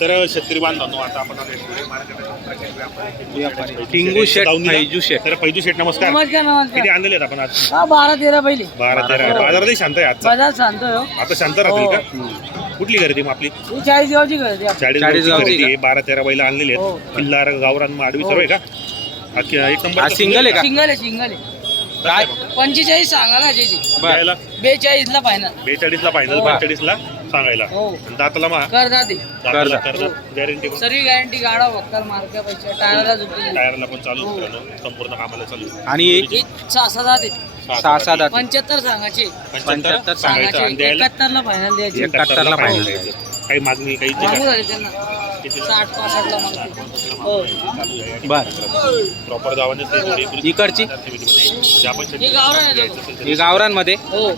तर शेतकरी बांधवांनो आता आपण आलोय व्यापारी टिंगू शेट, दावणीला. फैजू शेट. तर फैजू शेट नमस्कार. नमस्कार किती नमस्कार आणलेले आहेत आपण आज? हा बारा तेरा पहिली. बारा तेरा. बाजारातही शांत आहे आजचा. बाजार हो. आता शांत राहतील का? कुठली खरेदी मग आपली? ही चाळीस गावची गर्दी आहे. चाळीस चाळीस गावची गावची खरेदी. आहे बारा तेरा बैला आणलेली हो. आहेत किल्लार गावरान माडवी सर्व आहे का? अख्खी- एक नंबर हा single आहे का? सिंगल आहे सिंगल आहे. काय? पंचेचाळीस त्याची द्यायला बेचाळीस ला फायनल बेचाळीस ला फायनल हो. पंचेचाळीस ला सांगायला. हो. दाताला मा दाताला गॅरंटी सर्व गॅरंटी गाडा वक्कल मार्का पैसे टायरला झुकली टायरला पण चालू मित्रांनो. संपूर्ण कामाला चालू. आणि ही सहा सहा जाते सहा सहा दात पंच्याहत्तर सांगायचे. पंच्याहत्तर पंच्याहत्तर सांगायचं. आणि सांगायचे द्यायला एकाहत्तर ला फायनल द्यायची. एकाहत्तरला फायनल final द्यायचं. काही मागणी काही मागू झाले त्यांना. किती? साठ पासष्ट ला हो. बर. प्रॉपर गावाने ते इकडची हे गावरान आहे घ्यायचं तो. असेल ही तर गावरांमध्ये हो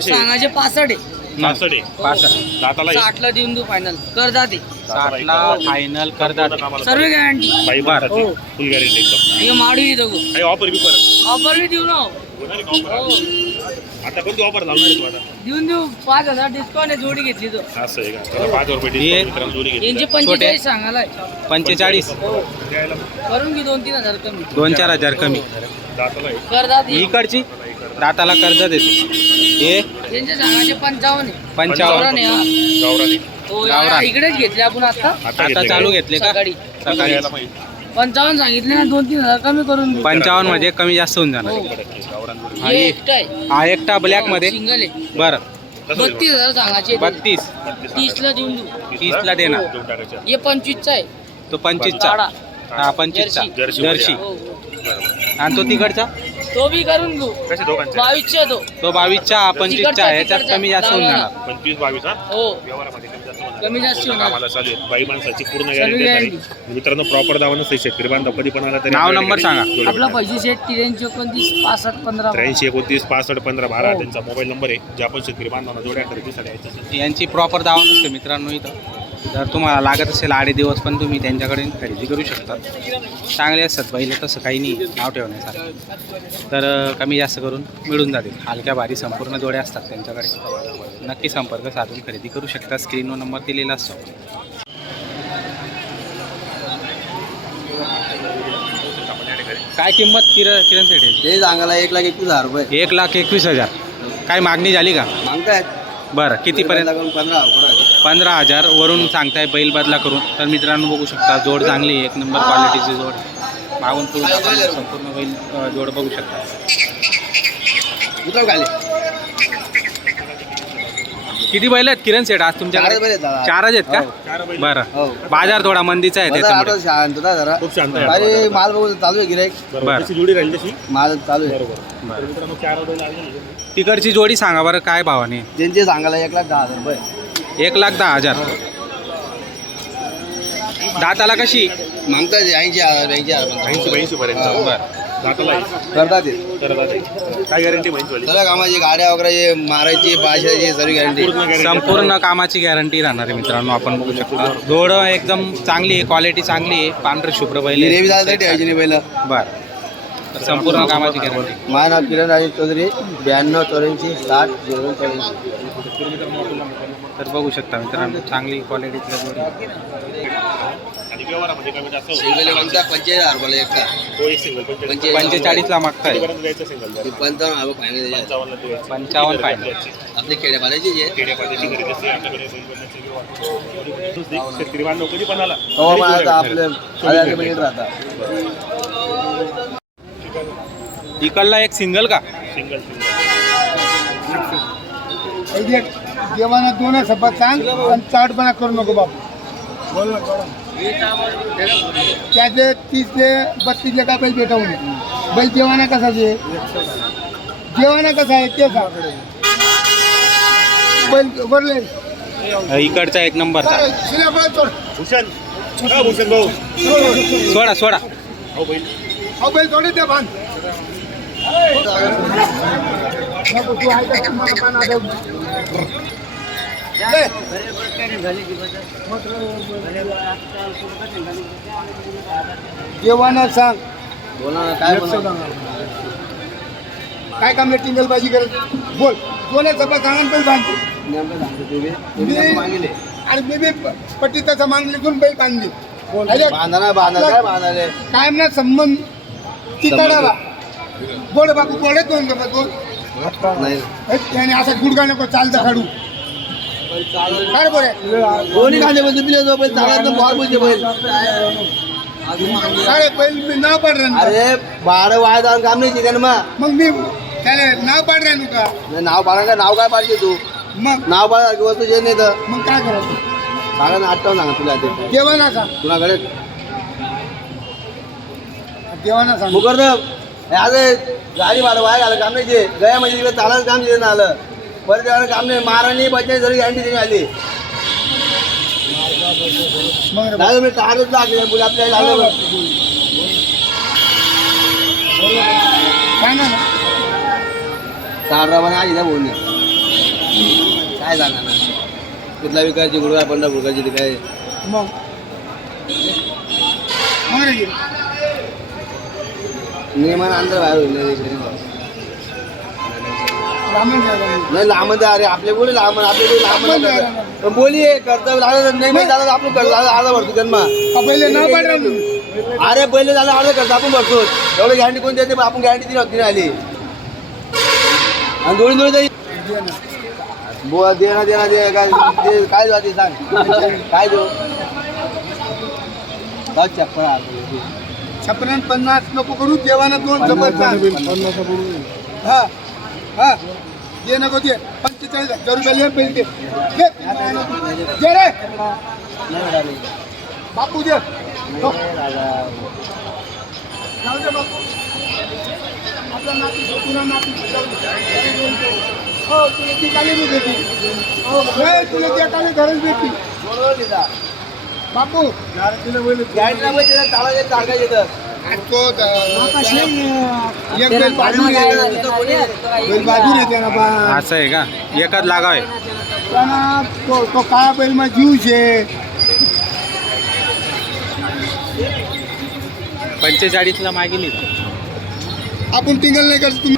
सांगायचे पासष्ट आहे. पासष्ट. आहे. पासष्ट. दाताला एक. साठ ला देऊन देऊ फायनल करदा ते साठला फायनल करतात कामाला सर्व गॅरंटी बाई हो. फुल गॅरंटी एकदम. हे दगू काही ऑफर बिफर ऑफर बी देऊ ना. हो. होणार आहे का हो. ऑफर आता कोणती ऑफर लावणार आहे तू आता. देऊन देऊ. पाच हजार डिस्काउंट आहे जोडी घेतली तो. असं आहे का? त्याला पाच रुपये डिस्काउंट मित्रांनो जोडी घेतली यांचे पंचेचाळीस सांगायला पंचेचाळीस. हो. द्यायला करून घे दोन तीन हजार कमी. दोन चार हजार कमी. दाताला इकडची. दाताला कर्ज देतो. हे यांचे सांगायचे पंचावन्न आहे. पंचावन्न. गावरान आहे हा. गावरानी हो गावरान. या- इकडेच घेतले आपण आता. आता आता घेतले. चालू का? घेतले का? सकाळी. सकाळी. पंचावन्न सांगितले ना दोन तीन हजार कमी करून देऊ पंचावन्न म्हणजे कमी जास्त होऊन जाणार. हो. गावरान जोडी. हा, हे हे- एकटा आहे. हा एकटा ब्लॅकमध्ये? सिंगल आहे. बरं. कसं बत्तीस हजार सांगायचे. बत्तीस. तीस ला देऊन देऊ? तीसला देणार. देऊन टाकायच्या. हे पंचवीसचा आहे. तो पंचवीसचा. गाडा हा पंचवीसचा. जर्सी. जर्सी. हो हो. बरं. आणि तो तिकडचा? तो बी करून घेऊ कसे दोघांचे बावीसचा तो तो बावीसचा पंचवीसचा तिकडचा, आहे याच्यात तिकडचा. कमी जास्त होऊन. जाणार पंचवीस बावीस हा हो व्यवहारामध्ये कमी जास्त होणार. कमी जास्त पूर्ण होणार. कामाला चालू आहे बाई माणसाची पूर्ण सर्व गॅरंटी guarantee. मित्रांनो प्रॉपर दावा नसते शेतकरी बांधव कधी पण आला तरी नाव, नंबर सांगा. जोडी आपला भेटणार. पैसे सेट त्र्याऐंशी एकोणतीस पासष्ट पंधरा त्र्याऐंशी एकोणतीस पासष्ट पंधरा बारा हो. त्यांचा मोबाईल नंबर आहे जे आपण शेतकरी बांधवांना जोड्या खरेदीसाठी यायचं असेल यांची प्रॉपर दावा नसते मित्रांनो इथं जर तुम्हाला लागत असेल आडे दिवस पण तुम्ही त्यांच्याकडे खरेदी करू शकता. चांगले असतात पहिले तसं काही नाही नाव ठेवण्यासारखं. तर कमी जास्त करून मिळून जातील. हलक्या भारी संपूर्ण जोड्या असतात त्यांच्याकडे. नक्की संपर्क साधून खरेदी करू शकता. स्क्रीनवर नंबर दिलेला असतो. काय किंमत किरण किरण सेठ आहे? ते सांगायला एक लाख एकवीस हजार रुपये. एक लाख एकवीस हजार. काय मागणी झाली का? मागतायत. बरं कितीपर्यंत लागून पंधरा हजार पंधरा हजार वरून सांगताय बैल बदला करून. तर मित्रांनो बघू शकता जोड चांगली आहे, एक नंबर क्वालिटीची जोड. मागून आपण संपूर्ण बैल जोड बघू शकता. उतरव खाली. किती बैल आहेत? किरण सेठ आज चारच तुमच्याकडे बैल आहेत दादा. चारच आहेत का? चार बैल. बरं. हो. बाजार थोडा मंदीचा आहे आता त्याच्यामुळे शांत जरा. खूप शांत आहे. अरे आता. माल बघू चालू आहे गिराईक. बरं. जोडी राहील तशी? माल चालू आहे. बरोबर. तर मित्रांनो चार बैल आणलेले. तिकडची जोडी सांगा बरं काय भावाने? ज्यांचे सांगायला एक लाख दहा हजार रुपये. एक लाख दहा हजार. दाताला कशी? मागतायत ऐंशी हजार ऐंशी हजार. ऐंशी ऐंशी पर्यंत. बरं. दाताला आहे. करतात ते. तर दादा काय गॅरंटी माहिती सगळ्या कामाची गाड्या वगैरे जे मारायची बाशाची सर्व गॅरंटी पूर्ण. संपूर्ण कामाची गॅरंटी राहणार आहे मित्रांनो आपण बघू शकता. जोड एकदम चांगली आहे क्वालिटी चांगली आहे. पांढरे शुभ्र बैल. गिरेवी झालं तरी ठेवायची नाही पहिलं बरं. संपूर्ण कामाची गॅरंटी माझं नाव किरण राजेश चौधरी ब्याण्णव चौऱ्याऐंशी साठ झिरो चौऱ्याऐंशी. तर बघू शकता मित्रांनो चांगली क्वालिटीतल्या जोडी आणि व्यवहारामध्ये कमी जास्त होईल. सिंगल पंचेचाळीस हजार एकटा तो एक सिंगल पंचेचाळीस पंचेचाळीस पंचेचाळीसला मागताय. कितीपर्यंत द्यायचं सिंगल ते पंचावन्न हजार फायनल द्यायचे. पंचावन्नला द्यायचं. पंचावन्न किती. द्यायची? आपली खेड्यापाड्याची जे. खेड्यापाड्याची खरेदी असते शेतकरी बांधव कधी पण आला. तरी राहतात. इकडला एक सिंगल का? सिंगल सिंगल जेवणा दोन सपात सांग आणि चाटपणा करू नको बाबू. बोल ना बोल त्याचे तीसले बत्तीसले काय पैसे भेटवून बैल जेवणा कसा जे जेवणा कसा आहे? ते बैल वरले. इकडचा एक नंबरचा भूषण हा, भूषण भाऊ. सोडा सोडा. हो बैल. अहो बैल थोडे ते बांध नको, तू आहे का? जेवणा सांग. बोला ना काय बोला? काय काम टिंगल बाजी करत. बोल. दोन सभा सांगा बैल बांधतो आणि मी बी पट्टी तसं मागणीतून बैल बांधली. काय ना संबंध तिकडा गोड बापू गोडे दोन दोन नाही. त्याने असा गुडगा नको चालता काढू. काय बरे कोणी खाणे बंद पिले जो बैल चालत ना बॉल बोलते बैल. अरे बैल मी नाव पाड अरे बारा वाया जाऊन काम नाही चिकन मग मग मी त्याला नाव पाड रे का नाही, नाव पाडा का? नाव काय पाडते तू? मग. नाव पाडा किंवा तू जे नाही तर मग काय करायचं? सांगा ना आठवण सांगा तुला ते. देवाना सांग तुझ्याकडे देवाना सांग मुकर आज गाडी भाडं वाया घालं काम नाही ते. गया म्हणजे तिकडे चालायचं काम तिथे आलं परत त्याला काम नाही मारानी बचाई जरी गॅरंटी तिने आली. नाही मी टाळच लागले मुली आपल्याला आलं काय ना साडरा पण आली ना बोलणे काय सांगा ना? कुठला विकायची गुडगा पंढरपूरची काय. मग? नियमान अंदर बाहेर होईल नाही लांब अरे आपले बोली लांब आपले बोली लांब नाही पण बोली आहे, कर्तव्य लागलं नाही माहिती झालं तर आपण कर्ज अर्धा भरतो जन्म. पहिले रे अरे पहिले झालं अर्धा कर्ज आपण भरतो. एवढी गॅरंटी कोण देते पण आपण गॅरंटी दिली होती ना आली. आणि दोन्ही दोन्ही बुवा देणार देणार दे काय दे काय देऊ ते सांग. काय देऊ? आणतो. छपन्न पन्नास नको करू देवाना दोन जबरदस्त हा. हा. दे नको दे पंचेचाळीस हजार. रुपये ले दे दे रे. बापू दे जाऊ दे बापू. आपला नाती तुला नाती हो तुला ती काली मी देते हो नाही तुला त्या काली भेटली बरोबर बापू. गॅरंटी नाही माहिती आहे, चालायचं टाकायचं येतं. तो एक बैल बैल बा. असं आहे का? एकच लागाव आहे तो तो काळा बैल मग जीव शे. पंचेचाळीसला मागितली आपण टिंगल नाही करत तुम्ही